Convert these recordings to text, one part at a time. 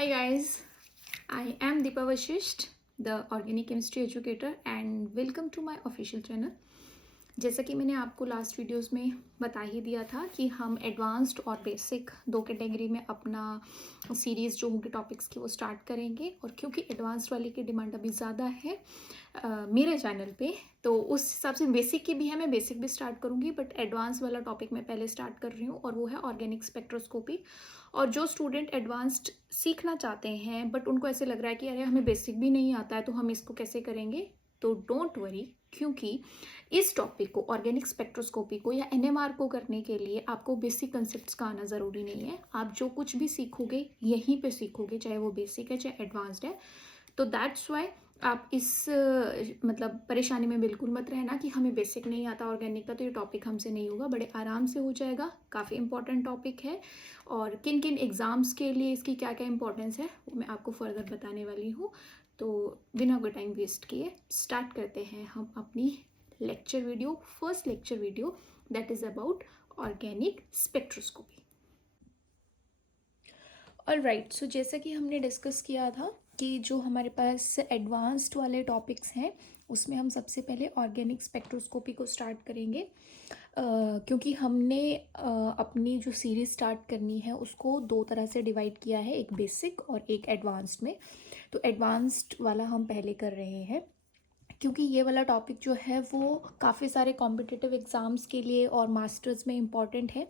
Hi guys, I am Deepa Vashisht, the Organic Chemistry Educator and welcome to my official channel. जैसा कि मैंने आपको last videos में बता ही दिया था कि हम एडवांस्ड और बेसिक दो कैटेगरी में अपना सीरीज़ जो होंगे टॉपिक्स की वो स्टार्ट करेंगे। और क्योंकि एडवांस्ड वाले की डिमांड अभी ज़्यादा है मेरे चैनल पे, तो उस हिसाब से बेसिक की भी है, मैं बेसिक भी स्टार्ट करूँगी, बट एडवांस वाला टॉपिक मैं पहले स्टार्ट कर रही हूँ और वो है ऑर्गेनिक स्पेक्ट्रोस्कोपी। और जो स्टूडेंट एडवांस्ड सीखना चाहते हैं बट उनको ऐसे लग रहा है कि अरे हमें बेसिक भी नहीं आता है तो हम इसको कैसे करेंगे, तो डोंट वरी, क्योंकि इस टॉपिक को ऑर्गेनिक स्पेक्ट्रोस्कोपी को या एनएमआर को करने के लिए आपको बेसिक कंसेप्ट्स का आना ज़रूरी नहीं है। आप जो कुछ भी सीखोगे यहीं पे सीखोगे, चाहे वो बेसिक है चाहे एडवांस्ड है। तो दैट्स वाई आप इस मतलब परेशानी में बिल्कुल मत रहना कि हमें बेसिक नहीं आता ऑर्गेनिक का तो ये टॉपिक हमसे नहीं होगा, बड़े आराम से हो जाएगा। काफ़ी इंपॉर्टेंट टॉपिक है और किन किन एग्ज़ाम्स के लिए इसकी क्या क्या इंपॉर्टेंस है वो मैं आपको फर्दर बताने वाली हूँ। तो बिना कोई टाइम वेस्ट किए स्टार्ट करते हैं हम अपनी lecture video, first lecture video that is about organic spectroscopy. Alright, so जैसा कि हमने डिस्कस किया था कि जो हमारे पास एडवांस्ड वाले टॉपिक्स हैं उसमें हम सबसे पहले ऑर्गेनिक स्पेक्ट्रोस्कोपी को स्टार्ट करेंगे। क्योंकि हमने अपनी जो सीरीज़ स्टार्ट करनी है उसको दो तरह से डिवाइड किया है, एक बेसिक और एक एडवांस्ड में। तो एडवांस्ड वाला हम पहले कर रहे हैं क्योंकि ये वाला टॉपिक जो है वो काफ़ी सारे कॉम्पिटिटिव एग्ज़ाम्स के लिए और मास्टर्स में इम्पॉर्टेंट है।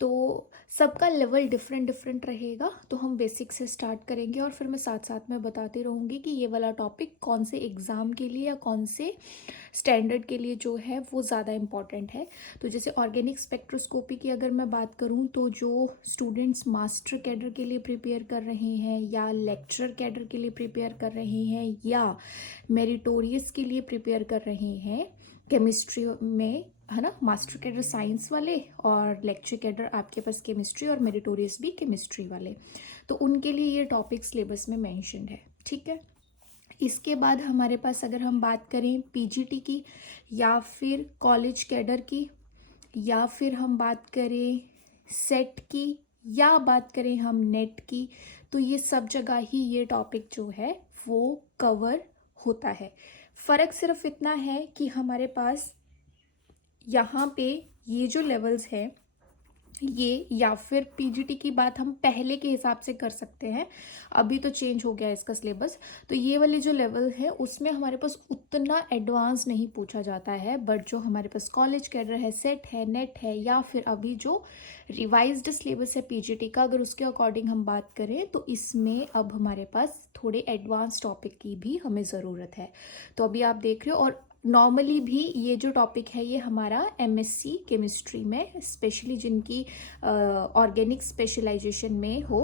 तो सबका लेवल डिफरेंट डिफरेंट रहेगा, तो हम बेसिक से स्टार्ट करेंगे और फिर मैं साथ साथ में बताती रहूँगी कि ये वाला टॉपिक कौन से एग्ज़ाम के लिए या कौन से स्टैंडर्ड के लिए जो है वो ज़्यादा इम्पॉर्टेंट है। तो जैसे ऑर्गेनिक स्पेक्ट्रोस्कोपी की अगर मैं बात करूँ तो जो स्टूडेंट्स मास्टर कैडर के लिए प्रिपेयर कर रहे हैं या लेक्चरर कैडर के लिए प्रिपेयर कर रहे हैं या मेरिटोरियस के लिए प्रिपेयर कर रहे हैं केमिस्ट्री में, है ना, मास्टर कैडर साइंस वाले और लेक्चर कैडर आपके पास केमिस्ट्री और मेरिटोरियस भी केमिस्ट्री वाले, तो उनके लिए ये टॉपिक सिलेबस में मेंशन्ड है। ठीक है, इसके बाद हमारे पास अगर हम बात करें पीजीटी की या फिर कॉलेज कैडर की या फिर हम बात करें सेट की या बात करें हम नेट की, तो ये सब जगह ही ये टॉपिक जो है वो कवर होता है। फ़र्क सिर्फ इतना है कि हमारे पास यहाँ पे ये जो लेवल्स हैं ये, या फिर पीजीटी की बात हम पहले के हिसाब से कर सकते हैं, अभी तो चेंज हो गया है इसका सिलेबस। तो ये वाले जो लेवल है उसमें हमारे पास उतना एडवांस नहीं पूछा जाता है, बट जो हमारे पास कॉलेज कैडर है, सेट है, नेट है या फिर अभी जो रिवाइज्ड सिलेबस है पीजीटी का, अगर उसके अकॉर्डिंग हम बात करें तो इसमें अब हमारे पास थोड़े एडवांस टॉपिक की भी हमें ज़रूरत है। तो अभी आप देख रहे हो, और नॉर्मली भी ये जो टॉपिक है ये हमारा एमएससी केमिस्ट्री में, स्पेशली जिनकी ऑर्गेनिक स्पेशलाइजेशन में हो,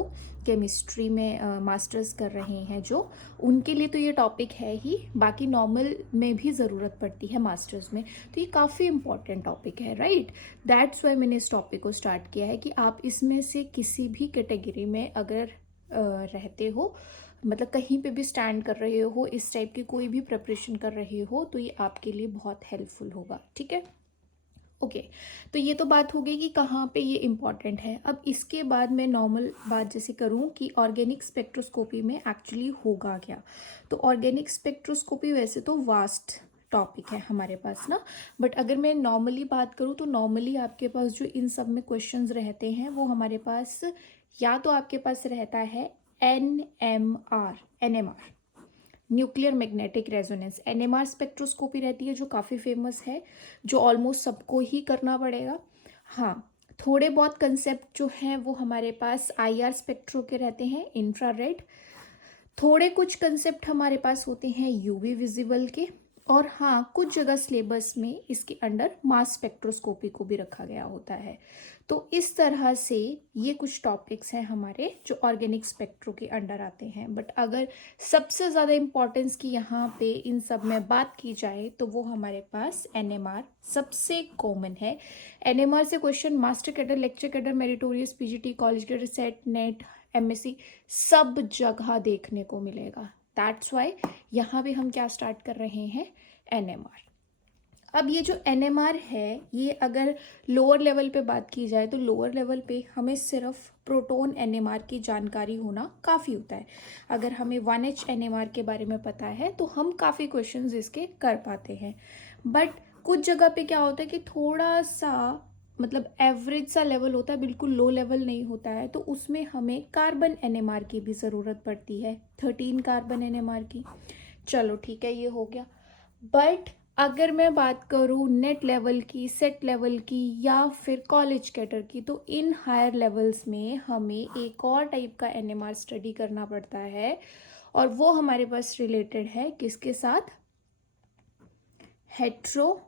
केमिस्ट्री में मास्टर्स कर रहे हैं जो, उनके लिए तो ये टॉपिक है ही, बाकी नॉर्मल में भी ज़रूरत पड़ती है मास्टर्स में। तो ये काफ़ी इंपॉर्टेंट टॉपिक है, राइट। दैट्स वाई मैंने इस टॉपिक को स्टार्ट किया है कि आप इसमें से किसी भी कैटेगरी में अगर रहते हो, मतलब कहीं पे भी स्टैंड कर रहे हो, इस टाइप की कोई भी प्रिपरेशन कर रहे हो, तो ये आपके लिए बहुत हेल्पफुल होगा। ठीक है, ओके। तो ये तो बात हो गई कि कहाँ पे ये इम्पॉर्टेंट है। अब इसके बाद मैं नॉर्मल बात जैसे करूँ कि ऑर्गेनिक स्पेक्ट्रोस्कोपी में एक्चुअली होगा क्या। तो ऑर्गेनिक स्पेक्ट्रोस्कोपी वैसे तो वास्ट टॉपिक है हमारे पास ना, बट अगर मैं नॉर्मली बात करूँ तो नॉर्मली आपके पास जो इन सब में क्वेश्चंस रहते हैं वो हमारे पास, या तो आपके पास रहता है NMR, nuclear magnetic resonance, NMR spectroscopy रहती है जो काफ़ी फेमस है, जो ऑलमोस्ट सबको ही करना पड़ेगा। हाँ, थोड़े बहुत कंसेप्ट जो हैं वो हमारे पास आईआर स्पेक्ट्रो के रहते हैं, इंफ्रारेड। थोड़े कुछ कंसेप्ट हमारे पास होते हैं यूवी विजिबल के, और हाँ कुछ जगह सिलेबस में इसके अंडर मास स्पेक्ट्रोस्कोपी को भी रखा गया होता है। तो इस तरह से ये कुछ टॉपिक्स हैं हमारे जो ऑर्गेनिक स्पेक्ट्रो के अंडर आते हैं। बट अगर सबसे ज़्यादा इम्पोर्टेंस की यहाँ पे इन सब में बात की जाए तो वो हमारे पास एनएमआर सबसे कॉमन है। एनएमआर से question master cadre, lecture cadre, meritorious, PGT, college cadre, set, net, MSc सब जगह देखने को मिलेगा। दैट्स वाई यहाँ भी हम क्या स्टार्ट कर रहे हैं, एनएमआर। अब ये जो NMR है, ये अगर लोअर लेवल पे बात की जाए तो लोअर लेवल पे हमें सिर्फ प्रोटॉन NMR की जानकारी होना काफ़ी होता है। अगर हमें 1H NMR के बारे में पता है तो हम काफ़ी क्वेश्चंस इसके कर पाते हैं। बट कुछ जगह पे क्या होता है कि थोड़ा सा मतलब एवरेज सा लेवल होता है, बिल्कुल लो लेवल नहीं होता है, तो उसमें हमें कार्बन NMR की भी ज़रूरत पड़ती है, 13 कार्बन NMR की। चलो ठीक है, ये हो गया। बट अगर मैं बात करूँ नेट लेवल की, सेट लेवल की या फिर कॉलेज कैडर की, तो इन हायर लेवल्स में हमें एक और टाइप का NMR स्टडी करना पड़ता है, और वो हमारे पास रिलेटेड है किसके साथ? हेट्रो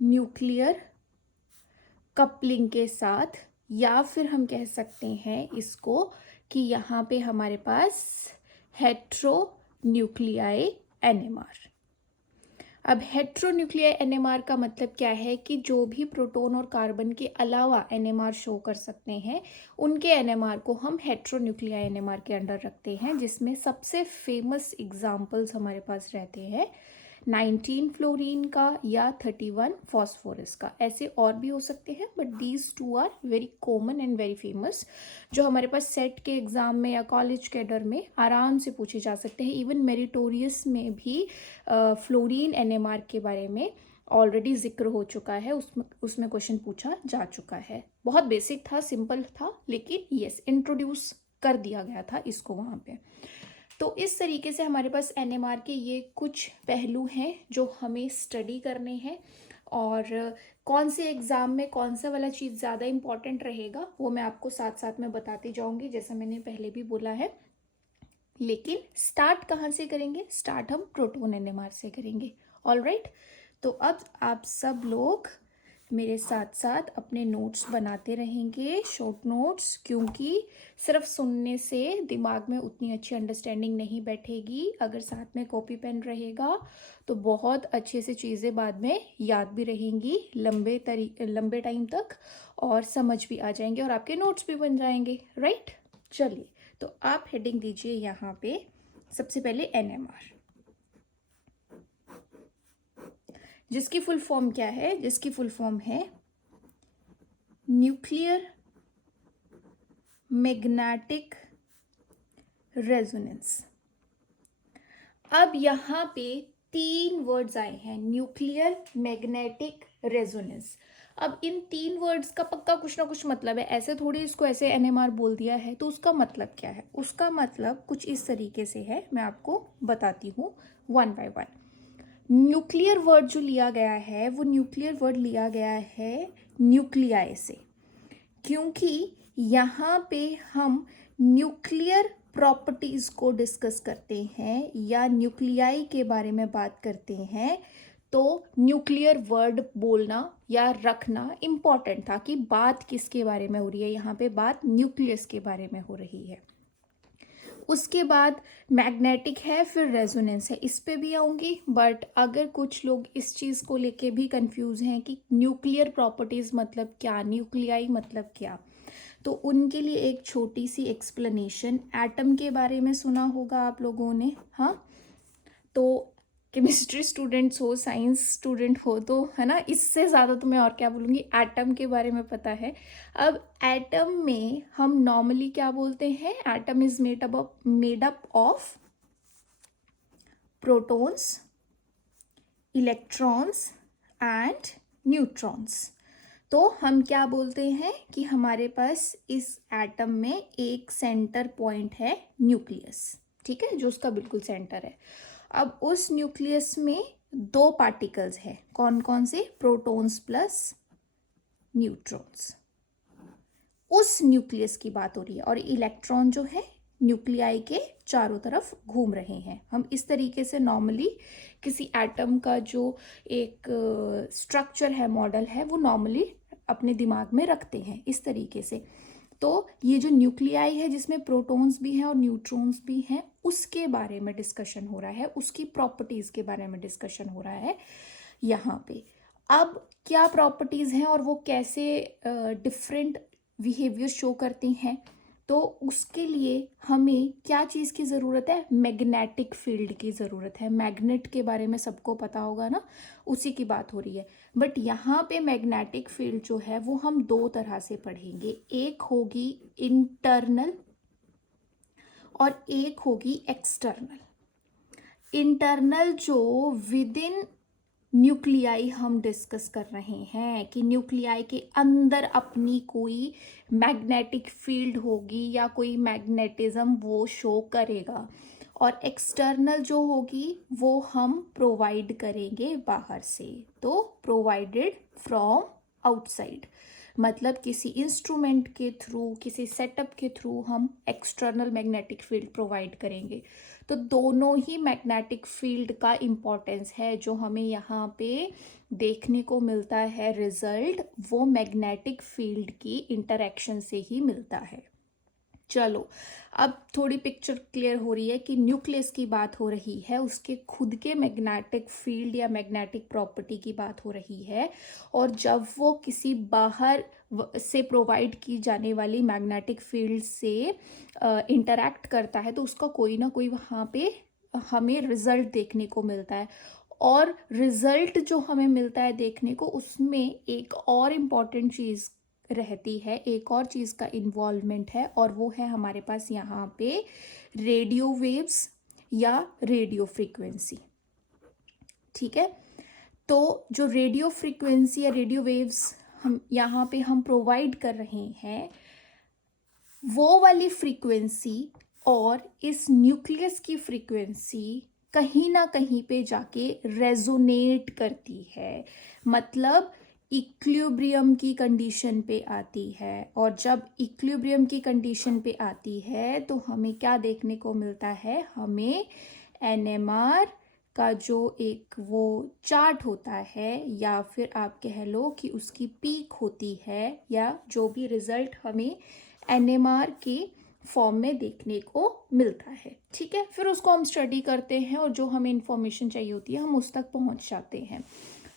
न्यूक्लियर कपलिंग के साथ, या फिर हम कह सकते हैं इसको कि यहाँ पे हमारे पास हेट्रो न्यूक्लियाई NMR। अब हेट्रोन्यूक्लियर NMR का मतलब क्या है कि जो भी प्रोटॉन और कार्बन के अलावा NMR शो कर सकते हैं, उनके NMR को हम हेट्रोन्यूक्लियर NMR के अंडर रखते हैं, जिसमें सबसे फेमस एग्जाम्पल्स हमारे पास रहते हैं 19 फ्लोरीन का या 31 फॉस्फोरस का। ऐसे और भी हो सकते हैं, but these two are very common and very famous, जो हमारे पास सेट के एग्ज़ाम में या कॉलेज कैडर में आराम से पूछे जा सकते हैं। इवन मेरिटोरियस में भी फ्लोरीन NMR के बारे में ऑलरेडी जिक्र हो चुका है, उसमें क्वेश्चन पूछा जा चुका है। बहुत बेसिक था, सिंपल था, लेकिन यस, इंट्रोड्यूस कर दिया गया था इसको वहाँ पे। तो इस तरीके से हमारे पास NMR के ये कुछ पहलू हैं जो हमें स्टडी करने हैं, और कौन से एग्ज़ाम में कौन सा वाला चीज़ ज़्यादा इम्पॉर्टेंट रहेगा वो मैं आपको साथ साथ में बताती जाऊँगी, जैसा मैंने पहले भी बोला है। लेकिन स्टार्ट कहाँ से करेंगे? स्टार्ट हम प्रोटॉन NMR से करेंगे। ऑलराइट, तो अब आप सब लोग मेरे साथ साथ अपने नोट्स बनाते रहेंगे, शॉर्ट नोट्स, क्योंकि सिर्फ सुनने से दिमाग में उतनी अच्छी अंडरस्टैंडिंग नहीं बैठेगी। अगर साथ में कॉपी पेन रहेगा तो बहुत अच्छे से चीज़ें बाद में याद भी रहेंगी लंबे टाइम तक, और समझ भी आ जाएंगे, और आपके नोट्स भी बन जाएंगे। राइट, चलिए, तो आप हेडिंग दीजिए यहाँ पे सबसे पहले NMR, जिसकी फुल फॉर्म क्या है? जिसकी फुल फॉर्म है न्यूक्लियर मैग्नेटिक रेजोनेंस। अब यहाँ पे 3 वर्ड्स आए हैं, न्यूक्लियर मैग्नेटिक रेजोनेंस। अब इन 3 वर्ड्स का पक्का कुछ ना कुछ मतलब है, ऐसे थोड़ी इसको ऐसे NMR बोल दिया है तो उसका मतलब क्या है? उसका मतलब कुछ इस तरीके से है, मैं आपको बताती हूँ one by one. Nuclear word जो लिया गया है, वो न्यूक्लियर वर्ड लिया गया है न्यूक्लियाई से, क्योंकि यहाँ पे हम न्यूक्लियर प्रॉपर्टीज़ को डिस्कस करते हैं या न्यूक्लियाई के बारे में बात करते हैं, तो न्यूक्लियर वर्ड बोलना या रखना इम्पॉर्टेंट था कि बात किसके बारे में हो रही है। यहाँ पे बात न्यूक्लियस के बारे में हो रही है। उसके बाद मैग्नेटिक है, फिर रेजोनेंस है, इस पे भी आऊँगी। बट अगर कुछ लोग इस चीज़ को लेके भी कंफ्यूज हैं कि न्यूक्लियर प्रॉपर्टीज़ मतलब क्या, न्यूक्लियाई मतलब क्या, तो उनके लिए एक छोटी सी एक्सप्लेनेशन। एटम के बारे में सुना होगा आप लोगों ने, हाँ? तो केमिस्ट्री स्टूडेंट्स हो, साइंस स्टूडेंट हो, तो है ना, इससे ज़्यादा तो मैं और क्या बोलूँगी, एटम के बारे में पता है। अब एटम में हम नॉर्मली क्या बोलते हैं? Atom is made up of protons, electrons and neutrons. तो हम क्या बोलते हैं कि हमारे पास इस एटम में एक सेंटर पॉइंट है, न्यूक्लियस, ठीक है, जो उसका बिल्कुल सेंटर है। अब उस न्यूक्लियस में 2 पार्टिकल्स हैं, कौन कौन से? Protons plus neutrons. उस न्यूक्लियस की बात हो रही है, और इलेक्ट्रॉन जो है न्यूक्लियाई के चारों तरफ घूम रहे हैं। हम इस तरीके से नॉर्मली किसी एटम का जो एक स्ट्रक्चर है, मॉडल है, वो नॉर्मली अपने दिमाग में रखते हैं इस तरीके से। तो ये जो न्यूक्लियाई है जिसमें प्रोटॉन्स भी हैं और न्यूट्रॉन्स भी हैं, उसके बारे में डिस्कशन हो रहा है, उसकी प्रॉपर्टीज़ के बारे में डिस्कशन हो रहा है यहाँ पे। अब क्या प्रॉपर्टीज़ हैं और वो कैसे डिफरेंट बिहेवियर शो करती हैं, तो उसके लिए हमें क्या चीज़ की ज़रूरत है? मैग्नेटिक फील्ड की ज़रूरत है। मैग्नेट के बारे में सबको पता होगा ना, उसी की बात हो रही है। बट यहाँ पे मैग्नेटिक फील्ड जो है वो हम दो तरह से पढ़ेंगे, एक होगी इंटरनल और एक होगी एक्सटर्नल। इंटरनल जो विद इन न्यूक्लियाई हम डिस्कस कर रहे हैं कि न्यूक्लियाई के अंदर अपनी कोई मैग्नेटिक फील्ड होगी या कोई मैग्नेटिज्म वो शो करेगा, और एक्सटर्नल जो होगी वो हम प्रोवाइड करेंगे बाहर से। तो प्रोवाइडेड फ्रॉम आउटसाइड, मतलब किसी इंस्ट्रूमेंट के थ्रू, किसी सेटअप के थ्रू हम एक्सटर्नल मैग्नेटिक फील्ड प्रोवाइड करेंगे। तो दोनों ही मैग्नेटिक फील्ड का इम्पोर्टेंस है जो हमें यहाँ पे देखने को मिलता है। रिजल्ट वो मैग्नेटिक फील्ड की इंटरेक्शन से ही मिलता है। चलो, अब थोड़ी पिक्चर क्लियर हो रही है कि न्यूक्लियस की बात हो रही है, उसके खुद के मैग्नेटिक फील्ड या मैग्नेटिक प्रॉपर्टी की बात हो रही है, और जब वो किसी बाहर से प्रोवाइड की जाने वाली मैग्नेटिक फील्ड से इंटरैक्ट करता है तो उसका कोई ना कोई वहाँ पे हमें रिजल्ट देखने को मिलता है। और रिजल्ट जो हमें मिलता है देखने को, उसमें एक और इम्पॉर्टेंट चीज़ रहती है, एक और चीज़ का इन्वॉल्वमेंट है, और वो है हमारे पास यहाँ पे रेडियो वेव्स या रेडियो फ्रीक्वेंसी। ठीक है, तो जो रेडियो फ्रीक्वेंसी या रेडियो वेव्स हम यहाँ पे हम प्रोवाइड कर रहे हैं, वो वाली फ्रीक्वेंसी और इस न्यूक्लियस की फ्रीक्वेंसी कहीं ना कहीं पे जाके रेजोनेट करती है, मतलब इक्विलिब्रियम की कंडीशन पे आती है। और जब इक्विलिब्रियम की कंडीशन पे आती है तो हमें क्या देखने को मिलता है? हमें एनएमआर का जो एक वो चार्ट होता है, या फिर आप कह लो कि उसकी पीक होती है, या जो भी रिजल्ट हमें एनएमआर की फॉर्म में देखने को मिलता है। ठीक है, फिर उसको हम स्टडी करते हैं और जो हमें इंफॉर्मेशन चाहिए होती है हम उस तक पहुंच जाते हैं।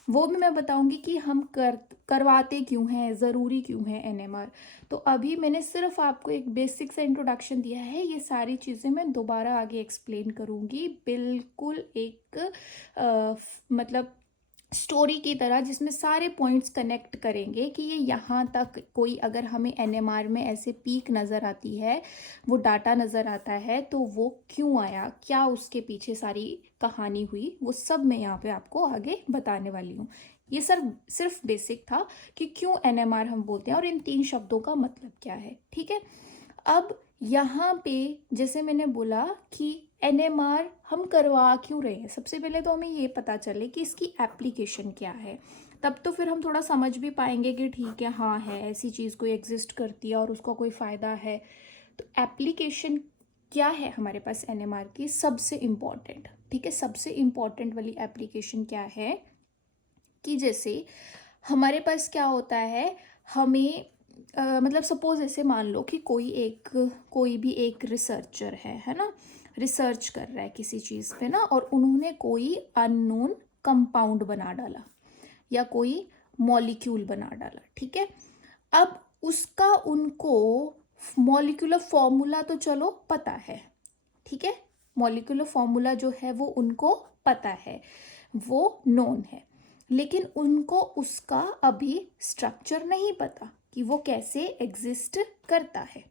वो भी मैं बताऊंगी कि हम करवाते क्यों हैं, ज़रूरी क्यों है एनएमआर। तो अभी मैंने सिर्फ आपको एक बेसिक सा इंट्रोडक्शन दिया है, ये सारी चीज़ें मैं दोबारा आगे एक्सप्लेन करूंगी, बिल्कुल एक मतलब स्टोरी की तरह, जिसमें सारे पॉइंट्स कनेक्ट करेंगे कि ये यहाँ तक कोई अगर हमें एनएमआर में ऐसे पीक नज़र आती है, वो डाटा नज़र आता है, तो वो क्यों आया, क्या उसके पीछे सारी कहानी हुई, वो सब मैं यहाँ पे आपको आगे बताने वाली हूँ। ये सिर्फ बेसिक था कि क्यों एनएमआर हम बोलते हैं और इन 3 शब्दों का मतलब क्या है। ठीक है, अब यहाँ पे जैसे मैंने बोला कि एनएमआर हम करवा क्यों रहे हैं, सबसे पहले तो हमें ये पता चले कि इसकी एप्लीकेशन क्या है, तब तो फिर हम थोड़ा समझ भी पाएंगे कि ठीक है, हाँ है, ऐसी चीज़ कोई एग्जिस्ट करती है और उसका कोई फ़ायदा है। तो एप्लीकेशन क्या है हमारे पास एनएमआर की? सबसे इम्पॉर्टेंट, ठीक है, सबसे इम्पॉर्टेंट वाली एप्लीकेशन क्या है कि जैसे हमारे पास क्या होता है, हमें मतलब सपोज ऐसे मान लो कि कोई भी एक रिसर्चर है ना, रिसर्च कर रहा है किसी चीज़ पे ना, और उन्होंने कोई अननोन कंपाउंड बना डाला या कोई मॉलिक्यूल बना डाला। ठीक है, अब उसका उनको मॉलिक्यूलर फॉर्मूला तो चलो पता है, ठीक है, मॉलिक्यूलर फॉर्मूला जो है वो उनको पता है, वो नोन है, लेकिन उनको उसका अभी स्ट्रक्चर नहीं पता कि वो कैसे एग्जिस्ट करता है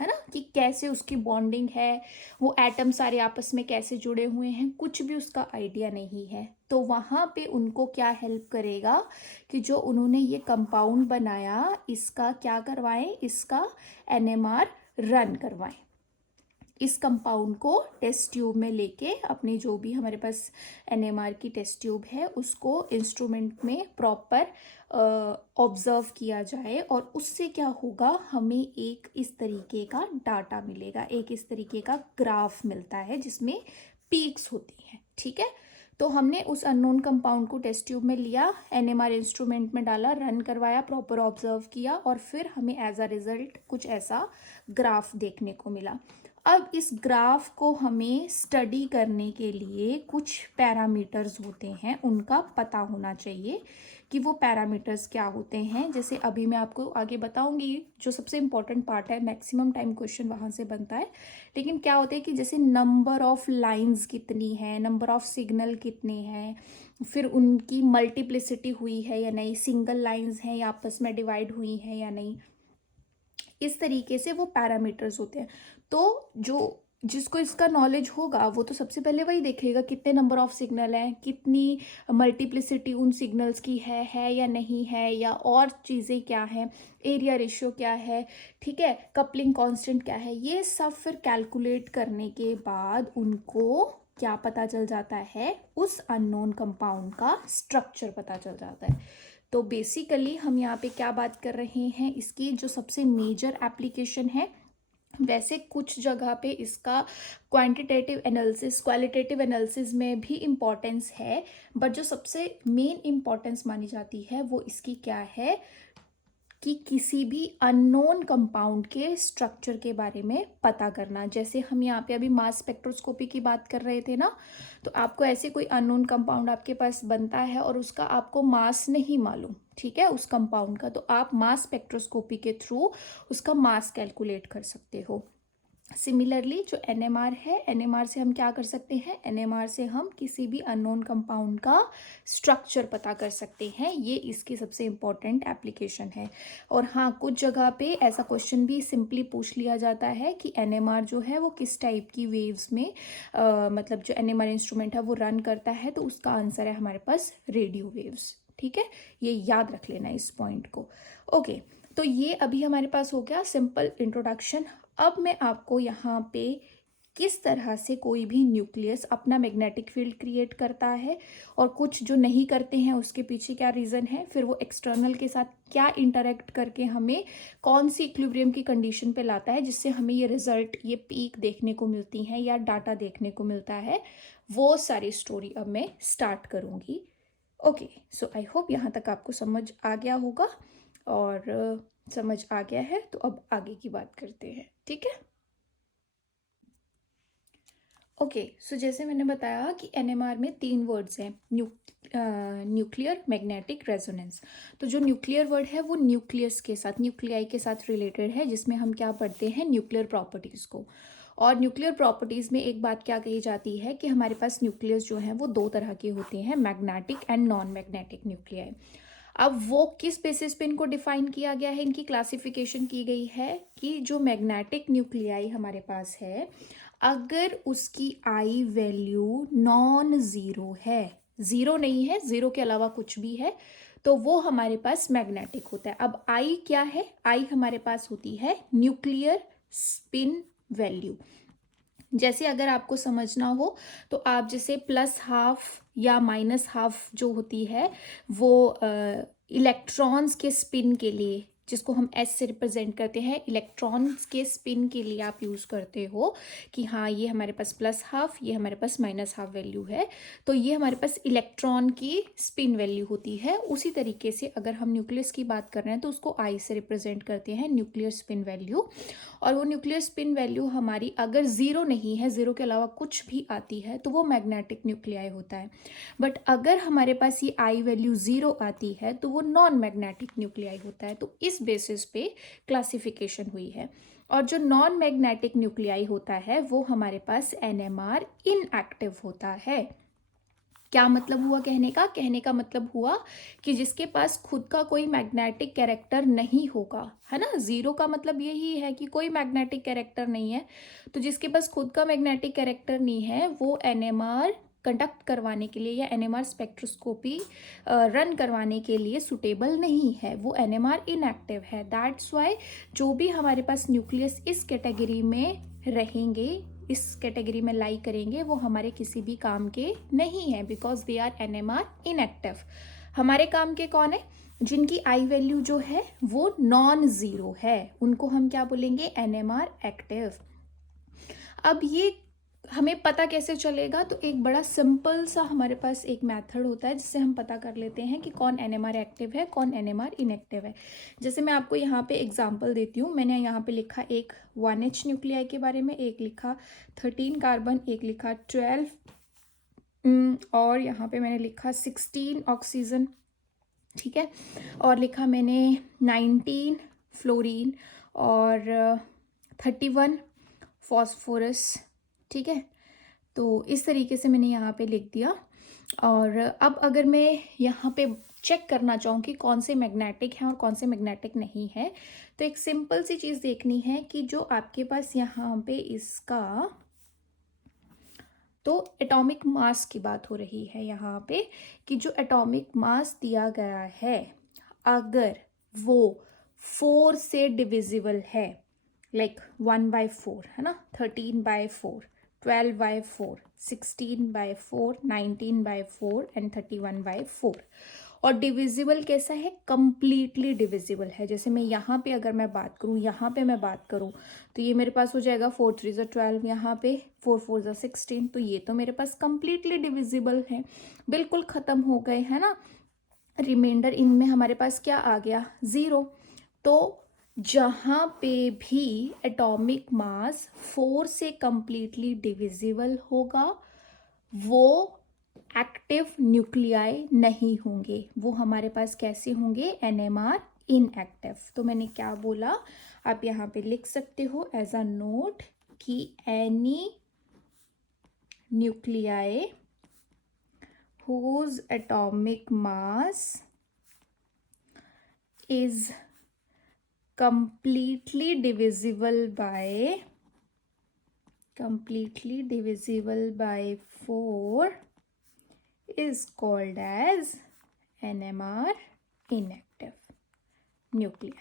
ना, कि कैसे उसकी बॉन्डिंग है, वो एटम सारे आपस में कैसे जुड़े हुए हैं, कुछ भी उसका आइडिया नहीं है। तो वहाँ पे उनको क्या हेल्प करेगा कि जो उन्होंने ये कंपाउंड बनाया, इसका क्या करवाएं, इसका एनएमआर रन करवाएं। इस कंपाउंड को टेस्ट ट्यूब में लेके, अपने जो भी हमारे पास एनएमआर की टेस्ट ट्यूब है उसको इंस्ट्रूमेंट में प्रॉपर ऑब्जर्व किया जाए, और उससे क्या होगा, हमें एक इस तरीके का डाटा मिलेगा, एक इस तरीके का ग्राफ मिलता है जिसमें पीक्स होती हैं। ठीक है, तो हमने उस अननोन कंपाउंड को टेस्ट ट्यूब में लिया, एनएमआर इंस्ट्रूमेंट में डाला, रन करवाया, प्रॉपर ऑब्जर्व किया, और फिर हमें एज अ रिजल्ट कुछ ऐसा ग्राफ देखने को मिला। अब इस ग्राफ को हमें स्टडी करने के लिए कुछ पैरामीटर्स होते हैं, उनका पता होना चाहिए कि वो पैरामीटर्स क्या होते हैं। जैसे अभी मैं आपको आगे बताऊंगी, जो सबसे इम्पोर्टेंट पार्ट है, मैक्सिमम टाइम क्वेश्चन वहाँ से बनता है। लेकिन क्या होता है कि जैसे नंबर ऑफ लाइंस कितनी है, नंबर ऑफ सिग्नल कितने हैं, फिर उनकी मल्टीप्लिसिटी हुई है या नहीं, सिंगल लाइंस हैं या आपस में डिवाइड हुई हैं या नहीं, इस तरीके से वो पैरामीटर्स होते हैं। तो जो जिसको इसका नॉलेज होगा वो तो सबसे पहले वही देखेगा कितने नंबर ऑफ सिग्नल हैं, कितनी मल्टीप्लिसिटी उन सिग्नल्स की है या नहीं है, या और चीज़ें क्या हैं, एरिया रेशियो क्या है, ठीक है, कपलिंग कांस्टेंट क्या है। ये सब फिर कैलकुलेट करने के बाद उनको क्या पता चल जाता है, उस अननोन कंपाउंड का स्ट्रक्चर पता चल जाता है। तो बेसिकली हम यहाँ पे क्या बात कर रहे हैं, इसकी जो सबसे मेजर एप्लीकेशन है, वैसे कुछ जगह पे इसका क्वांटिटेटिव एनालिसिस, क्वालिटेटिव एनालिसिस में भी इम्पोर्टेंस है, बट जो सबसे मेन इम्पोर्टेंस मानी जाती है वो इसकी क्या है कि किसी भी अननोन कंपाउंड के स्ट्रक्चर के बारे में पता करना। जैसे हम यहाँ पे अभी मास स्पेक्ट्रोस्कोपी की बात कर रहे थे ना, तो आपको ऐसे कोई अननोन कंपाउंड आपके पास बनता है और उसका आपको मास नहीं मालूम, ठीक है, उस कंपाउंड का, तो आप मास स्पेक्ट्रोस्कोपी के थ्रू उसका मास कैलकुलेट कर सकते हो। सिमिलरली जो एनएमआर है, एनएमआर से हम क्या कर सकते हैं, एनएमआर से हम किसी भी अननोन कंपाउंड का स्ट्रक्चर पता कर सकते हैं। ये इसकी सबसे इम्पॉर्टेंट एप्लीकेशन है। और हाँ, कुछ जगह पे ऐसा क्वेश्चन भी सिंपली पूछ लिया जाता है कि एनएमआर जो है वो किस टाइप की वेव्स में मतलब जो एनएमआर इंस्ट्रूमेंट है वो रन करता है, तो उसका आंसर है हमारे पास रेडियो वेव्स। ठीक है, ये याद रख लेना इस पॉइंट को। ओके, तो ये अभी हमारे पास हो गया सिंपल इंट्रोडक्शन। अब मैं आपको यहाँ पे किस तरह से कोई भी न्यूक्लियस अपना मैग्नेटिक फील्ड क्रिएट करता है और कुछ जो नहीं करते हैं उसके पीछे क्या रीज़न है, फिर वो एक्सटर्नल के साथ क्या इंटरेक्ट करके हमें कौन सी इक्विलिब्रियम की कंडीशन पे लाता है जिससे हमें ये रिजल्ट, ये पीक देखने को मिलती हैं या डाटा देखने को मिलता है, वो सारी स्टोरी अब मैं स्टार्ट करूँगी। ओके, सो आई होप यहाँ तक आपको समझ आ गया होगा, और समझ आ गया है तो अब आगे की बात करते हैं, ठीक है। ओके, सो जैसे मैंने बताया कि एनएमआर में 3 वर्ड्स हैं, न्यूक्लियर, मैग्नेटिक, रेजोनेंस। तो जो न्यूक्लियर वर्ड है वो न्यूक्लियस के साथ, न्यूक्लियाई के साथ रिलेटेड है, जिसमें हम क्या पढ़ते हैं, न्यूक्लियर प्रॉपर्टीज़ को। और न्यूक्लियर प्रॉपर्टीज़ में एक बात क्या कही जाती है कि हमारे पास न्यूक्लियस जो है वो 2 तरह के होते हैं, magnetic and non magnetic nuclei. अब वो किस बेसिस पे इनको डिफाइन किया गया है, इनकी क्लासिफिकेशन की गई है कि जो मैग्नेटिक न्यूक्लियाई हमारे पास है, अगर उसकी आई वैल्यू नॉन ज़ीरो है, ज़ीरो नहीं है, ज़ीरो के अलावा कुछ भी है, तो वो हमारे पास मैग्नेटिक होता है। अब आई क्या है, आई हमारे पास होती है न्यूक्लियर स्पिन वैल्यू। जैसे अगर आपको समझना हो तो आप जैसे +½ या -½ जो होती है वो इलेक्ट्रॉन्स के स्पिन के लिए, जिसको हम एस से रिप्रेजेंट करते हैं, इलेक्ट्रॉन्स के स्पिन के लिए आप यूज़ करते हो कि हाँ ये हमारे पास +½ ये हमारे पास -½ वैल्यू है, तो ये हमारे पास इलेक्ट्रॉन की स्पिन वैल्यू होती है। उसी तरीके से अगर हम न्यूक्लियस की बात कर रहे हैं तो उसको आई से रिप्रेजेंट करते हैं, न्यूक्लियर स्पिन वैल्यू। और वो न्यूक्लियर स्पिन वैल्यू हमारी अगर ज़ीरो नहीं है, ज़ीरो के अलावा कुछ भी आती है, तो वो मैग्नेटिक न्यूक्लियाई होता है। बट अगर हमारे पास ये आई वैल्यू ज़ीरो आती है तो वो नॉन मैग्नेटिक न्यूक्लियाई होता है। तो इस बेसिस पे क्लासिफिकेशन हुई है। और जो नॉन मैग्नेटिक न्यूक्लियाई होता है वो हमारे पास एनएमआर इनएक्टिव होता है। क्या मतलब हुआ कहने का, कहने का मतलब हुआ कि जिसके पास खुद का कोई मैग्नेटिक कैरेक्टर नहीं होगा, है ना, ज़ीरो का मतलब यही है कि कोई मैग्नेटिक कैरेक्टर नहीं है। तो जिसके पास खुद का मैग्नेटिक कैरेक्टर नहीं है वो एनएमआर कंडक्ट करवाने के लिए या एनएमआर स्पेक्ट्रोस्कोपी रन करवाने के लिए सुटेबल नहीं है, वो एनएमआर इनएक्टिव है। दैट्स वाई जो भी हमारे पास न्यूक्लियस इस कैटेगरी में रहेंगे, इस कैटेगरी में लाई करेंगे, वो हमारे किसी भी काम के नहीं है, because they are NMR inactive. हमारे काम के कौन है, जिनकी आई वैल्यू जो है वो नॉन ज़ीरो है, उनको हम क्या बोलेंगे, एनएमआर एक्टिव। अब ये हमें पता कैसे चलेगा, तो एक बड़ा सिंपल सा हमारे पास एक मेथड होता है जिससे हम पता कर लेते हैं कि कौन एनएमआर एक्टिव है, कौन एनएमआर इनएक्टिव है। जैसे मैं आपको यहाँ पे एग्जांपल देती हूँ। मैंने यहाँ पे लिखा एक 1H न्यूक्लियाई के बारे में, एक लिखा 13 कार्बन, एक लिखा 12 और यहाँ पे मैंने लिखा 16 ऑक्सीजन, ठीक है, और लिखा मैंने 19 फ्लोरीन और 31 फॉस्फोरस, ठीक है। तो इस तरीके से मैंने यहाँ पे लिख दिया। और अब अगर मैं यहाँ पे चेक करना चाहूँ कि कौन से मैग्नेटिक हैं और कौन से मैग्नेटिक नहीं है, तो एक सिंपल सी चीज़ देखनी है कि जो आपके पास यहाँ पे इसका, तो एटॉमिक मास की बात हो रही है यहाँ पे, कि जो एटॉमिक मास दिया गया है अगर वो 4 से डिविजिबल है, लाइक 1/4 है ना, 13/4, 12/4, 16/4, 19/4 एंड 31/4, और डिविजिबल कैसा है, कंप्लीटली डिविजिबल है। जैसे मैं यहाँ पे अगर मैं बात करूँ, यहाँ पे मैं बात करूँ, तो ये मेरे पास हो जाएगा 4 3 12, यहाँ पे 4 4 16, तो ये तो मेरे पास कंप्लीटली डिविजिबल है, बिल्कुल ख़त्म हो गए, है ना। रिमाइंडर इनमें हमारे पास क्या आ गया, 0। तो जहाँ पे भी एटॉमिक मास 4 से कंप्लीटली डिविजिबल होगा वो एक्टिव न्यूक्लियाई नहीं होंगे, वो हमारे पास कैसे होंगे, एनएमआर इनएक्टिव। तो मैंने क्या बोला, आप यहाँ पे लिख सकते हो एज अ नोट कि any nuclei whose atomic mass is completely divisible by 4 is called as NMR inactive nuclei,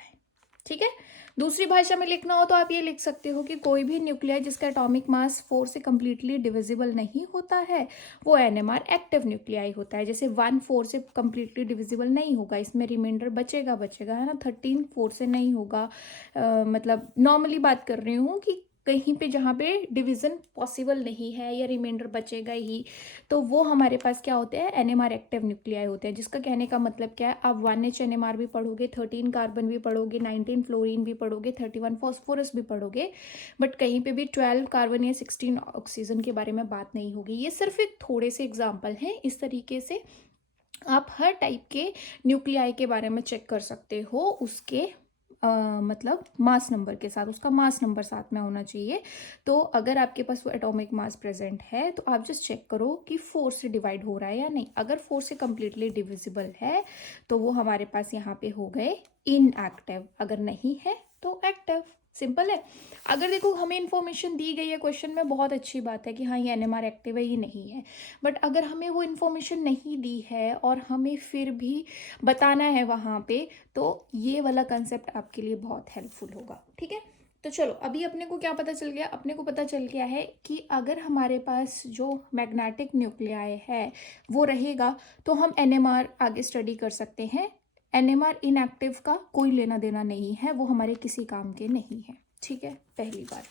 ठीक है। दूसरी भाषा में लिखना हो तो आप ये लिख सकते हो कि कोई भी न्यूक्लियाई जिसका एटॉमिक मास 4 से कंप्लीटली डिविजिबल नहीं होता है वो एनएमआर एक्टिव न्यूक्लियाई होता है। जैसे 1 4 से कंप्लीटली डिविजिबल नहीं होगा, इसमें रिमाइंडर बचेगा है ना, 13 4 से नहीं होगा। मतलब नॉर्मली बात कर रही हूँ कि कहीं पे जहाँ पे डिवीजन पॉसिबल नहीं है या रिमाइंडर बचेगा ही, तो वो हमारे पास क्या होते हैं, एनएमआर एक्टिव न्यूक्लियाई होते हैं। जिसका कहने का मतलब क्या है, आप 1H एनएमआर भी पढ़ोगे, 13 कार्बन भी पढ़ोगे, 19 फ्लोरीन भी पढ़ोगे, 31 फॉस्फोरस भी पढ़ोगे, बट कहीं पे भी 12 कार्बन या 16 ऑक्सीजन के बारे में बात नहीं होगी। ये सिर्फ एक थोड़े से एग्जाम्पल हैं। इस तरीके से आप हर टाइप के न्यूक्लियाई के बारे में चेक कर सकते हो, उसके मतलब मास नंबर के साथ, उसका मास नंबर साथ में होना चाहिए। तो अगर आपके पास वो एटॉमिक मास प्रेजेंट है तो आप जस्ट चेक करो कि 4 से डिवाइड हो रहा है या नहीं। अगर 4 से कंप्लीटली डिविजिबल है तो वो हमारे पास यहाँ पे हो गए इनएक्टिव, अगर नहीं है तो एक्टिव। सिंपल है। अगर देखो हमें इन्फॉर्मेशन दी गई है क्वेश्चन में, बहुत अच्छी बात है कि हाँ ये एनएमआर एक्टिव है, ये नहीं है। बट अगर हमें वो इन्फॉर्मेशन नहीं दी है और हमें फिर भी बताना है वहाँ पे, तो ये वाला कंसेप्ट आपके लिए बहुत हेल्पफुल होगा, ठीक है। तो चलो अभी अपने को क्या पता चल गया, अपने को पता चल गया है कि अगर हमारे पास जो मैग्नेटिक न्यूक्लियाई है वो रहेगा तो हम एनएमआर आगे स्टडी कर सकते हैं। एनएमआर इनएक्टिव का कोई लेना देना नहीं है, वो हमारे किसी काम के नहीं है, ठीक है, पहली बात।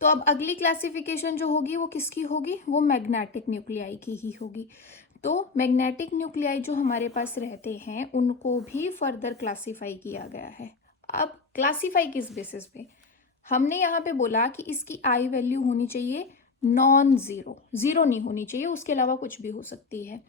तो अब अगली क्लासिफिकेशन जो होगी वो किसकी होगी, वो मैग्नेटिक न्यूक्लियाई की ही होगी। तो मैग्नेटिक न्यूक्लियाई जो हमारे पास रहते हैं उनको भी फर्दर क्लासीफाई किया गया है। अब क्लासीफाई किस बेसिस पे, हमने यहाँ पे बोला कि इसकी आई वैल्यू होनी चाहिए नॉन ज़ीरो, ज़ीरो नहीं होनी चाहिए, उसके अलावा कुछ भी हो सकती है।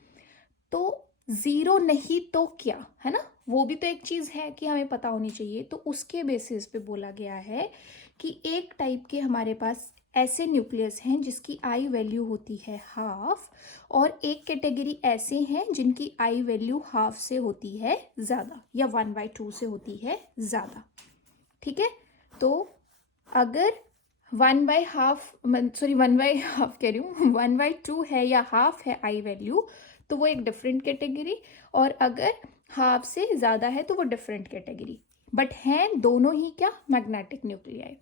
तो ज़ीरो नहीं तो क्या, है ना, वो भी तो एक चीज़ है कि हमें पता होनी चाहिए। तो उसके बेसिस पे बोला गया है कि एक टाइप के हमारे पास ऐसे न्यूक्लियस हैं जिसकी आई वैल्यू होती है हाफ, और एक कैटेगरी ऐसे हैं जिनकी आई वैल्यू हाफ से होती है ज़्यादा या 1/2 से होती है ज़्यादा, ठीक है। तो अगर 1/2 कह रही हूँ, 1/2 है या हाफ है आई वैल्यू, तो वो एक डिफरेंट कैटेगरी, और अगर हाफ से ज़्यादा है तो वो डिफरेंट कैटेगरी, बट हैं दोनों ही क्या, मैग्नेटिक न्यूक्लियाई।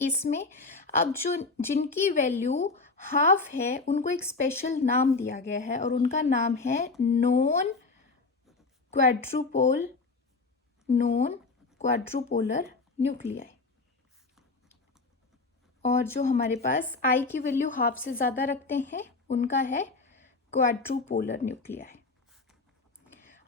इसमें अब जो जिनकी वैल्यू हाफ है उनको एक स्पेशल नाम दिया गया है और उनका नाम है नॉन क्वाड्रुपोलर न्यूक्लियाई, और जो हमारे पास आई की वैल्यू हाफ से ज़्यादा रखते हैं उनका है क्वाड्रूपोलर न्यूक्लियाई।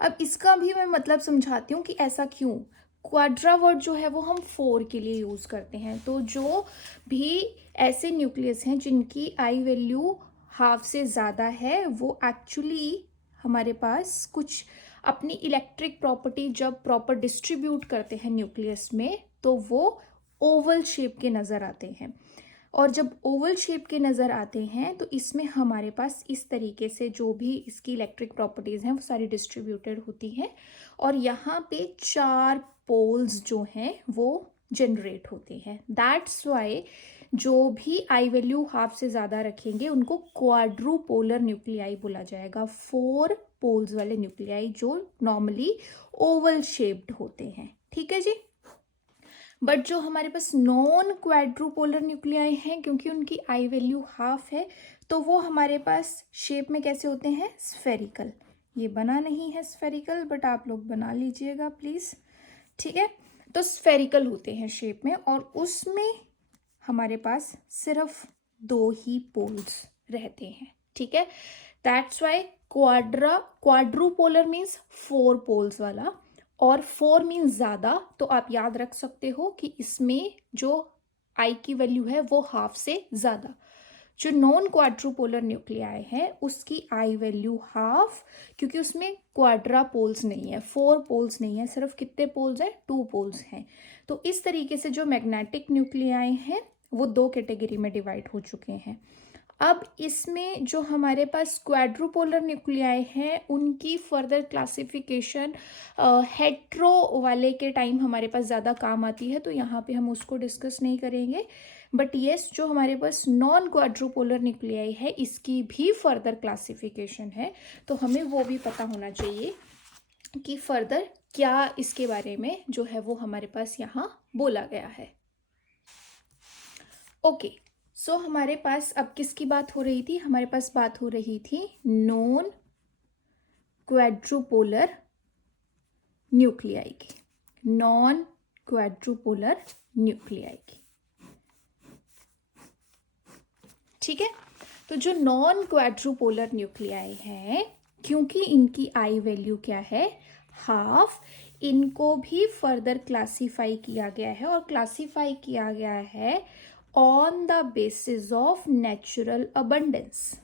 अब इसका भी मैं मतलब समझाती हूँ कि ऐसा क्यों। क्वाड्रा वर्ड जो है वो हम 4 के लिए यूज़ करते हैं। तो जो भी ऐसे न्यूक्लियस हैं जिनकी आई वैल्यू हाफ से ज़्यादा है वो एक्चुअली हमारे पास कुछ अपनी इलेक्ट्रिक प्रॉपर्टी जब प्रॉपर डिस्ट्रीब्यूट करते हैं न्यूक्लियस में तो वो ओवल शेप के नज़र आते हैं। और जब ओवल शेप के नज़र आते हैं तो इसमें हमारे पास इस तरीके से जो भी इसकी इलेक्ट्रिक प्रॉपर्टीज़ हैं वो सारी डिस्ट्रीब्यूटेड होती हैं और यहाँ पे 4 पोल्स जो हैं वो जनरेट होते हैं। दैट्स वाई जो भी आई वैल्यू हाफ से ज़्यादा रखेंगे उनको क्वाड्रूपोलर न्यूक्लियाई बोला जाएगा। 4 पोल्स वाले न्यूक्लियाई जो नॉर्मली ओवल शेप्ड होते हैं। ठीक है जी। बट जो हमारे पास नॉन क्वाड्रूपोलर न्यूक्लियाई हैं क्योंकि उनकी आई वैल्यू हाफ है तो वो हमारे पास शेप में कैसे होते हैं, स्फेरिकल। ये बना नहीं है स्फेरिकल बट आप लोग बना लीजिएगा प्लीज़। ठीक है, तो स्फेरिकल होते हैं शेप में और उसमें हमारे पास सिर्फ 2 ही पोल्स रहते हैं। ठीक है, दैट्स वाई क्वाड्रूपोलर मीन्स 4 पोल्स वाला और 4 मीन्स ज़्यादा। तो आप याद रख सकते हो कि इसमें जो आई की वैल्यू है वो हाफ से ज़्यादा। जो नॉन क्वाड्रूपोलर न्यूक्लियाई है उसकी आई वैल्यू हाफ, क्योंकि उसमें क्वाड्रा पोल्स नहीं है, 4 पोल्स नहीं है, सिर्फ कितने पोल्स हैं, 2 पोल्स हैं। तो इस तरीके से जो मैग्नेटिक न्यूक्लियाई हैं वो 2 कैटेगरी में डिवाइड हो चुके हैं। अब इसमें जो हमारे पास क्वाड्रूपोलर न्यूक्लियाई हैं उनकी फर्दर क्लासिफिकेशन हेट्रो वाले के टाइम हमारे पास ज़्यादा काम आती है तो यहाँ पे हम उसको डिस्कस नहीं करेंगे। बट येस, जो हमारे पास नॉन क्वाड्रूपोलर न्यूक्लियाई है इसकी भी फर्दर क्लासिफिकेशन है तो हमें वो भी पता होना चाहिए कि फर्दर क्या इसके बारे में जो है वो हमारे पास यहाँ बोला गया है। ओके, सो हमारे पास अब किसकी बात हो रही थी, हमारे पास बात हो रही थी नॉन क्वाड्रूपोलर न्यूक्लियाई की, नॉन क्वाड्रूपोलर न्यूक्लियाई की। ठीक है, तो जो नॉन क्वाड्रूपोलर न्यूक्लियाई है क्योंकि इनकी आई वैल्यू क्या है, हाफ, इनको भी फर्दर क्लासीफाई किया गया है और क्लासीफाई किया गया है on the basis of natural abundance,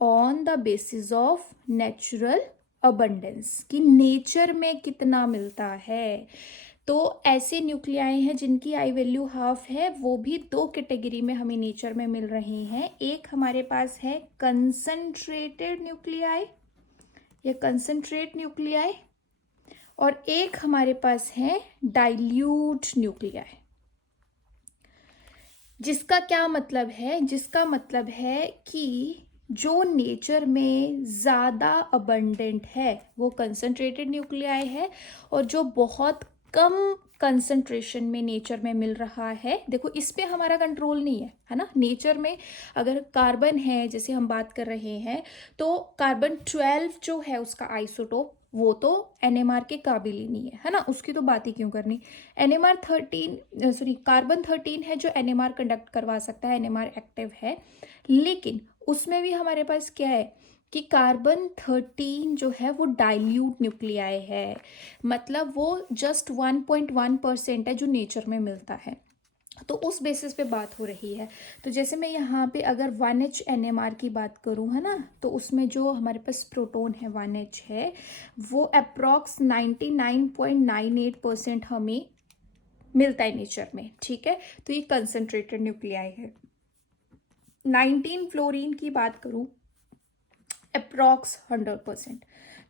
on the basis of natural abundance कि नेचर में कितना मिलता है। तो ऐसे न्यूक्लियाई हैं जिनकी आई वैल्यू हाफ है वो भी 2 कैटेगरी में हमें नेचर में मिल रही हैं। एक हमारे पास है कंसंट्रेटेड न्यूक्लियाई या कंसंट्रेट न्यूक्लियाई और एक हमारे पास है डाइल्यूट न्यूक्लियाई। जिसका क्या मतलब है, जिसका मतलब है कि जो नेचर में ज़्यादा अबंडेंट है वो कंसंट्रेटेड न्यूक्लियाई है और जो बहुत कम कंसंट्रेशन में नेचर में मिल रहा है, देखो इस पे हमारा कंट्रोल नहीं है ना। नेचर में अगर कार्बन है, जैसे हम बात कर रहे हैं, तो कार्बन 12 जो है उसका आइसोटोप वो तो NMR के काबिल ही नहीं है ना, उसकी तो बात ही क्यों करनी। NMR 13 सॉरी कार्बन 13 है जो NMR कंडक्ट करवा सकता है, NMR एक्टिव है, लेकिन उसमें भी हमारे पास क्या है कि कार्बन 13 जो है वो डाइल्यूट न्यूक्लियाई है, मतलब वो जस्ट 1.1% है जो नेचर में मिलता है। तो उस बेसिस पे बात हो रही है। तो जैसे मैं यहाँ पे अगर 1H NMR की बात करूँ है ना, तो उसमें जो हमारे पास प्रोटॉन है 1H है वो अप्रॉक्स 99.98% हमें मिलता है नेचर में। ठीक है, तो ये कंसंट्रेटेड न्यूक्लियाई है। 19 फ्लोरीन की बात करूँ अप्रॉक्स 100%,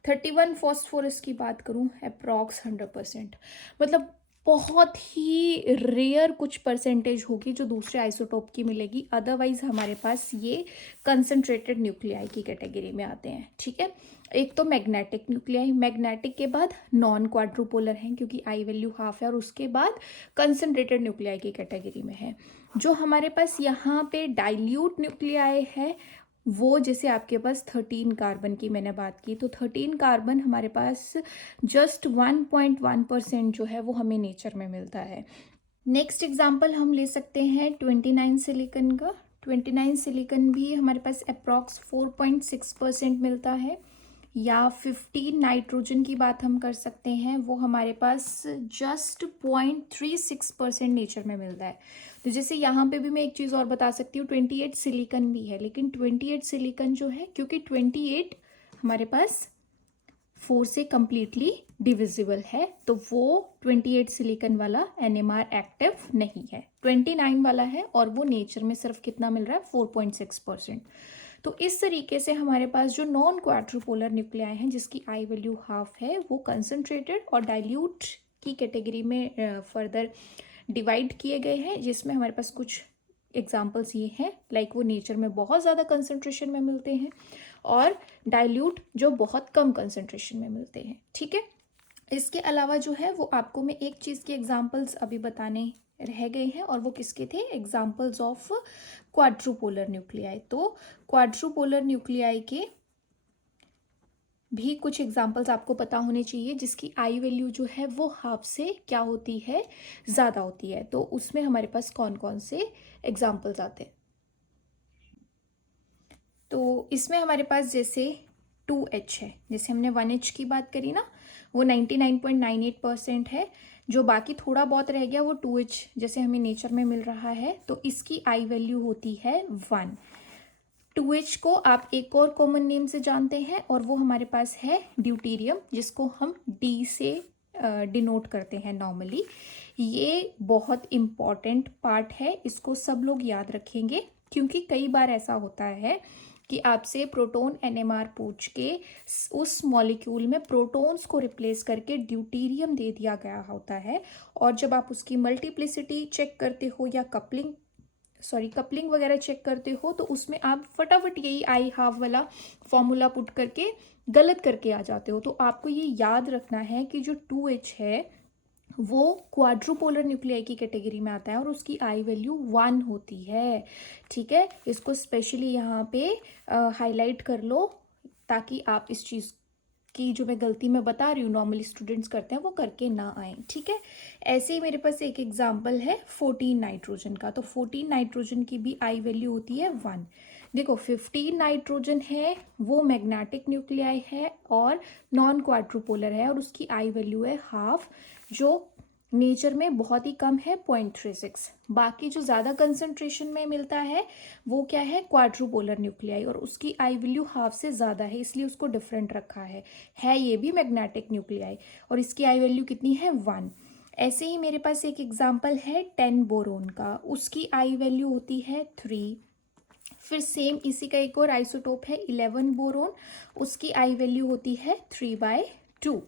31 फॉस्फोरस की बात करूँ अप्रॉक्स 100%, मतलब बहुत ही रेयर कुछ परसेंटेज होगी जो दूसरे आइसोटोप की मिलेगी, अदरवाइज हमारे पास ये कंसंट्रेटेड न्यूक्लियाई की कैटेगरी में आते हैं। ठीक है, एक तो मैग्नेटिक न्यूक्लियाई, मैग्नेटिक के बाद नॉन क्वाड्रूपोलर हैं क्योंकि आई वैल्यू हाफ है, और उसके बाद कंसंट्रेटेड न्यूक्लियाई की कैटेगरी में है। जो हमारे पास यहाँ पे डाइल्यूट न्यूक्लियाई है वो जैसे आपके पास 13 कार्बन की मैंने बात की, तो 13 कार्बन हमारे पास जस्ट 1.1% जो है वो हमें नेचर में मिलता है। नेक्स्ट एग्जांपल हम ले सकते हैं 29 सिलिकॉन का। 29 सिलिकॉन भी हमारे पास अप्रॉक्स 4.6% मिलता है, या 15 नाइट्रोजन की बात हम कर सकते हैं, वो हमारे पास जस्ट 0.36% नेचर में मिलता है। तो जैसे यहाँ पे भी मैं एक चीज़ और बता सकती हूँ, 28 सिलिकॉन भी है, लेकिन 28 सिलिकॉन जो है, क्योंकि 28 हमारे पास 4 से कंप्लीटली डिविजिबल है, तो वो 28 सिलिकॉन वाला एनएमआर एक्टिव नहीं है। 29 वाला है और वो नेचर में सिर्फ कितना मिल रहा है, 4.6%। तो इस तरीके से हमारे पास जो नॉन क्वाड्रुपोलर न्यूक्लियाई हैं जिसकी आई वैल्यू हाफ है, वो कंसंट्रेटेड और डाइल्यूट की कैटेगरी में फर्दर डिवाइड किए गए हैं, जिसमें हमारे पास कुछ एग्जाम्पल्स ये हैं, लाइक वो नेचर में बहुत ज़्यादा कंसंट्रेशन में मिलते हैं और डाइल्यूट जो बहुत कम कंसंट्रेशन में मिलते हैं। ठीक है, इसके अलावा जो है वो आपको मैं एक चीज़ के एग्जाम्पल्स अभी बताने रह गए हैं, और वो किसके थे, एग्जाम्पल्स ऑफ क्वाड्रुपोलर न्यूक्लियाई। तो क्वाड्रुपोलर न्यूक्लियाई के भी कुछ एग्जाम्पल्स आपको पता होने चाहिए जिसकी आई वैल्यू जो है वो हाफ से क्या होती है, ज़्यादा होती है। तो उसमें हमारे पास कौन कौन से एग्जाम्पल्स आते हैं, तो इसमें हमारे पास जैसे 2H है, जैसे हमने 1H की बात करी ना, वो 99.98% है, जो बाकी थोड़ा बहुत रह गया वो 2H जैसे हमें नेचर में मिल रहा है, तो इसकी आई वैल्यू होती है 1। 2H को आप एक और कॉमन नेम से जानते हैं, और वो हमारे पास है ड्यूटेरियम, जिसको हम D से डिनोट करते हैं नॉर्मली। ये बहुत इम्पॉर्टेंट पार्ट है, इसको सब लोग याद रखेंगे, क्योंकि कई बार ऐसा होता है कि आपसे प्रोटॉन एनएमआर पूछ के उस मॉलिक्यूल में प्रोटॉन्स को रिप्लेस करके ड्यूटेरियम दे दिया गया होता है, और जब आप उसकी मल्टीप्लिसिटी चेक करते हो या कपलिंग वगैरह चेक करते हो, तो उसमें आप फटाफट यही आई हाफ वाला फॉर्मूला पुट करके गलत करके आ जाते हो। तो आपको ये याद रखना है कि जो 2H है वो क्वाड्रुपोलर न्यूक्लियाई की कैटेगरी में आता है और उसकी आई वैल्यू 1 होती है। ठीक है, इसको स्पेशली यहाँ पे हाईलाइट कर लो, ताकि आप इस चीज़ की जो मैं गलती में बता रही हूँ नॉर्मली स्टूडेंट्स करते हैं वो करके ना आए। ठीक है, ऐसे ही मेरे पास एक एग्जांपल है 14 नाइट्रोजन का। तो 14 नाइट्रोजन की भी आई वैल्यू होती है 1। देखो 15 नाइट्रोजन है, वो मैग्नेटिक न्यूक्लियाई है और नॉन क्वाड्रुपोलर है, और उसकी आई वैल्यू है हाफ, जो नेचर में बहुत ही कम है 0.36। बाकी जो ज़्यादा कंसंट्रेशन में मिलता है वो क्या है, क्वाड्रुपोलर न्यूक्लियाई, और उसकी आई वैल्यू हाफ से ज़्यादा है, इसलिए उसको डिफरेंट रखा है ये भी मैग्नेटिक न्यूक्लियाई, और इसकी आई वैल्यू कितनी है 1। ऐसे ही मेरे पास एक एग्जांपल है 10 बोरोन का, उसकी आई वैल्यू होती है 3। फिर सेम इसी का एक और आइसोटोप है 11 बोरोन, उसकी आई वैल्यू होती है 3/2।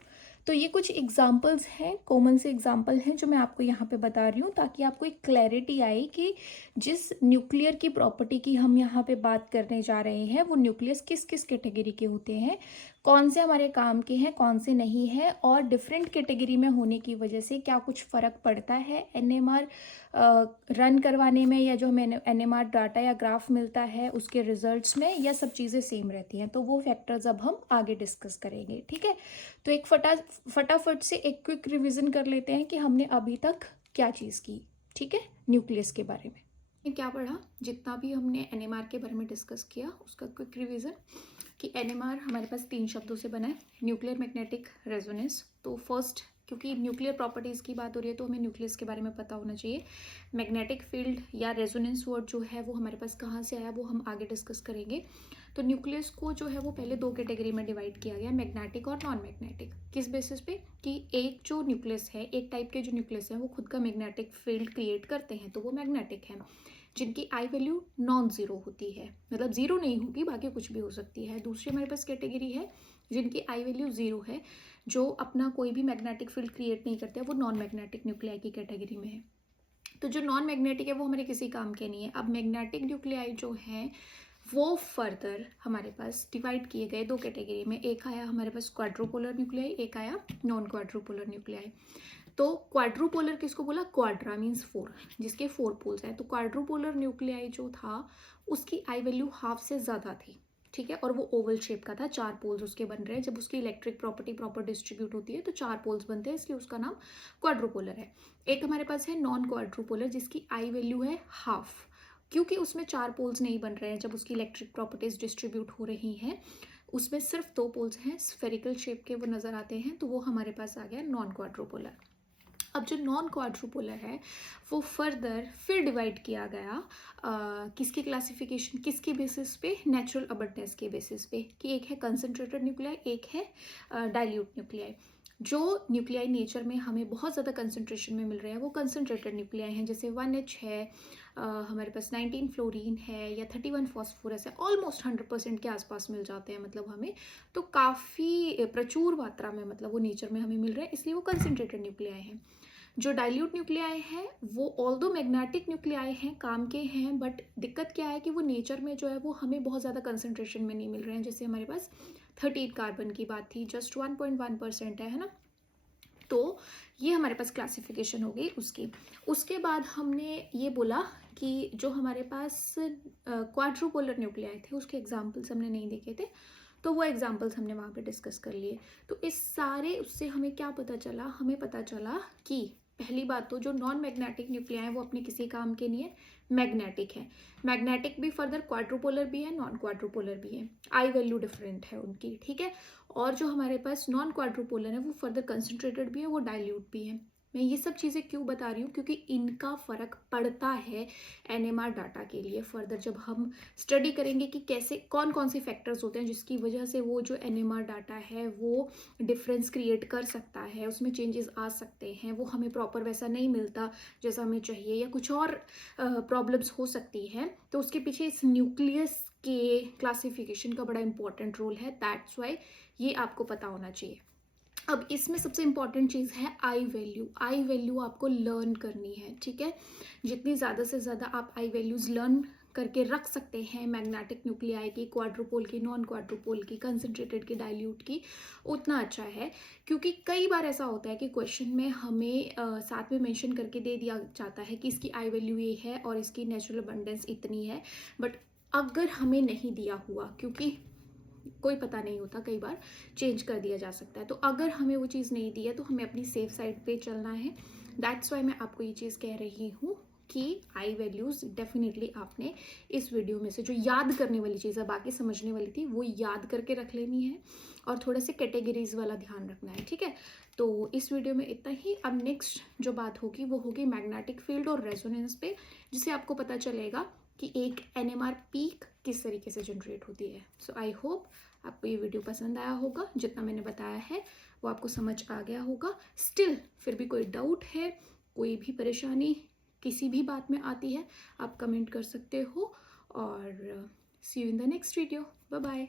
तो ये कुछ एग्जाम्पल्स हैं, कॉमन से एग्जाम्पल हैं जो मैं आपको यहाँ पे बता रही हूँ, ताकि आपको एक क्लैरिटी आए कि जिस न्यूक्लियर की प्रॉपर्टी की हम यहाँ पे बात करने जा रहे हैं, वो न्यूक्लियस किस किस कैटेगरी के होते हैं, कौन से हमारे काम के हैं, कौन से नहीं हैं, और डिफरेंट कैटेगरी में होने की वजह से क्या कुछ फ़र्क पड़ता है एनएमआर रन करवाने में, या जो हमें एनएमआर डाटा या ग्राफ मिलता है उसके रिजल्ट्स में, या सब चीज़ें सेम रहती हैं। तो वो फैक्टर्स अब हम आगे डिस्कस करेंगे। ठीक है, तो एक फटाफट से एक क्विक रिवीजन कर लेते हैं कि हमने अभी तक क्या चीज़ की। ठीक है, न्यूक्लियस के बारे में क्या पढ़ा, जितना भी हमने एनएमआर के बारे में डिस्कस किया उसका क्विक रिवीजन, कि एनएमआर हमारे पास 3 शब्दों से बना है, न्यूक्लियर मैग्नेटिक रेजोनेंस। तो फर्स्ट, क्योंकि न्यूक्लियर प्रॉपर्टीज़ की बात हो रही है तो हमें न्यूक्लियस के बारे में पता होना चाहिए। मैग्नेटिक फील्ड या रेजोनेंस वर्ड जो है वो हमारे पास कहाँ से आया, वो हम आगे डिस्कस करेंगे। तो न्यूक्लियस को जो है वो पहले 2 कैटेगरी में डिवाइड किया गया, मैग्नेटिक और नॉन मैग्नेटिक। किस बेसिस पे, कि एक जो न्यूक्लियस है, एक टाइप के जो न्यूक्लियस है वो खुद का मैग्नेटिक फील्ड क्रिएट करते हैं, तो वो मैग्नेटिक है, जिनकी आई वैल्यू नॉन ज़ीरो होती है, मतलब ज़ीरो नहीं होगी, बाकी कुछ भी हो सकती है। दूसरी हमारे पास कैटेगरी है जिनकी आई वैल्यू ज़ीरो है, जो अपना कोई भी मैग्नेटिक फील्ड क्रिएट नहीं करते, वो नॉन मैग्नेटिक न्यूक्लियाई की कैटेगरी में है। तो जो नॉन मैग्नेटिक है वो हमारे किसी काम के नहीं है। अब मैग्नेटिक न्यूक्लियाई जो है वो फर्दर हमारे पास डिवाइड किए गए 2 कैटेगरी में, एक आया हमारे पास क्वाड्रुपोलर न्यूक्लियाई, एक आया नॉन क्वाड्रुपोलर न्यूक्लियाई। तो क्वाड्रुपोलर किसको बोला, क्वाड्रा मीन्स 4, जिसके 4 पोल्स हैं। तो क्वाड्रुपोलर न्यूक्लियाई जो था उसकी आई वैल्यू हाफ से ज़्यादा थी। ठीक है, और वो ओवल शेप का था, 4 पोल्स उसके बन रहे हैं। जब उसकी इलेक्ट्रिक प्रॉपर्टी प्रॉपर डिस्ट्रीब्यूट होती है तो 4 पोल्स बनते हैं, इसलिए उसका नाम क्वाड्रुपोलर है। एक हमारे पास है नॉन क्वाड्रुपोलर, जिसकी आई वैल्यू है हाफ, क्योंकि उसमें 4 पोल्स नहीं बन रहे हैं। जब उसकी इलेक्ट्रिक प्रॉपर्टीज डिस्ट्रीब्यूट हो रही हैं, उसमें सिर्फ 2 पोल्स हैं, स्फेरिकल शेप के वो नज़र आते हैं, तो वो हमारे पास आ गया नॉन क्वाड्रुपोलर। अब जो नॉन क्वाड्रुपोलर है वो फर्दर फिर डिवाइड किया गया किसकी क्लासिफिकेशन, किसकी बेसिस पे, नेचुरल अबंडेंस के बेसिस पे, कि एक है कंसंट्रेटेड न्यूक्लियाई, एक है डाइल्यूट न्यूक्लियाई। जो न्यूक्लियाई नेचर में हमें बहुत ज़्यादा कंसंट्रेशन में मिल रहे हैं वो कंसंट्रेटेड न्यूक्लियाई हैं, जैसे 1H है, हमारे पास 19 फ्लोरीन है, या 31 फॉस्फोरस है, ऑलमोस्ट 100% के आसपास मिल जाते हैं मतलब हमें, तो काफ़ी प्रचुर मात्रा में मतलब वो नेचर में हमें मिल रहे हैं, इसलिए वो कंसंट्रेटेड न्यूक्लियाई हैं। जो डाइल्यूट न्यूक्लियाई हैं वो ऑल्दो मैग्नेटिक न्यूक्लियाई हैं, काम के हैं, बट दिक्कत क्या है कि वो नेचर में जो है वो हमें बहुत ज़्यादा कंसंट्रेशन में नहीं मिल रहे हैं। जैसे हमारे पास 13 कार्बन की बात थी, जस्ट 1.1% है ना। तो ये हमारे पास क्लासिफिकेशन हो गई उसकी। उसके बाद हमने ये बोला कि जो हमारे पास क्वाड्रुपोलर न्यूक्लियाई थे उसके एग्जाम्पल्स हमने नहीं देखे थे, तो वो एग्जाम्पल्स हमने वहाँ पे डिस्कस कर लिए। तो इस सारे उससे हमें क्या पता चला, हमें पता चला कि पहली बात तो जो नॉन मैग्नेटिक न्यूक्लियाई है वो अपने किसी काम के नहीं है, मैग्नेटिक है। मैग्नेटिक भी फर्दर क्वाड्रुपोलर भी है, नॉन क्वाड्रुपोलर भी है, आई वैल्यू डिफरेंट है उनकी, ठीक है। और जो हमारे पास नॉन क्वाड्रुपोलर है वो फर्दर कंसंट्रेटेड भी है, वो डाइल्यूट भी है। मैं ये सब चीज़ें क्यों बता रही हूँ, क्योंकि इनका फ़र्क पड़ता है एनएमआर डाटा के लिए। फर्दर जब हम स्टडी करेंगे कि कैसे कौन कौन से फैक्टर्स होते हैं जिसकी वजह से वो जो एनएमआर डाटा है वो डिफरेंस क्रिएट कर सकता है, उसमें चेंजेस आ सकते हैं, वो हमें प्रॉपर वैसा नहीं मिलता जैसा हमें चाहिए, या कुछ और प्रॉब्लम्स हो सकती हैं, तो उसके पीछे इस न्यूक्लियस के क्लासिफिकेशन का बड़ा इंपॉर्टेंट रोल है। दैट्स वाई ये आपको पता होना चाहिए। अब इसमें सबसे इंपॉर्टेंट चीज़ है आई वैल्यू। आई वैल्यू आपको लर्न करनी है, ठीक है। जितनी ज़्यादा से ज़्यादा आप आई वैल्यूज़ लर्न करके रख सकते हैं मैग्नेटिक न्यूक्लियाई की, क्वाड्रुपोल की, नॉन क्वाड्रुपोल की, कंसंट्रेटेड की, डाइल्यूट की, उतना अच्छा है। क्योंकि कई बार ऐसा होता है कि क्वेश्चन में हमें साथ में मेंशन करके दे दिया जाता है कि इसकी आई वैल्यू ये है और इसकी नेचुरल अबंडेंस इतनी है, बट अगर हमें नहीं दिया हुआ, क्योंकि कोई पता नहीं होता, कई बार चेंज कर दिया जा सकता है, तो अगर हमें वो चीज़ नहीं दी है तो हमें अपनी सेफ साइड पे चलना है। दैट्स वाई मैं आपको ये चीज़ कह रही हूँ कि आई वैल्यूज़ डेफिनेटली आपने इस वीडियो में से जो याद करने वाली चीज़ है, बाकी समझने वाली थी, वो याद करके रख लेनी है, और थोड़े से कैटेगरीज वाला ध्यान रखना है, ठीक है। तो इस वीडियो में इतना ही। अब नेक्स्ट जो बात होगी वो होगी मैग्नेटिक फील्ड और रेजोनेंस पे, जिससे आपको पता चलेगा कि एक एनएमआर पीक किस तरीके से जनरेट होती है। सो आई होप आपको ये वीडियो पसंद आया होगा, जितना मैंने बताया है वो आपको समझ आ गया होगा। स्टिल फिर भी कोई डाउट है, कोई भी परेशानी किसी भी बात में आती है, आप कमेंट कर सकते हो। और see you in the next video. Bye bye.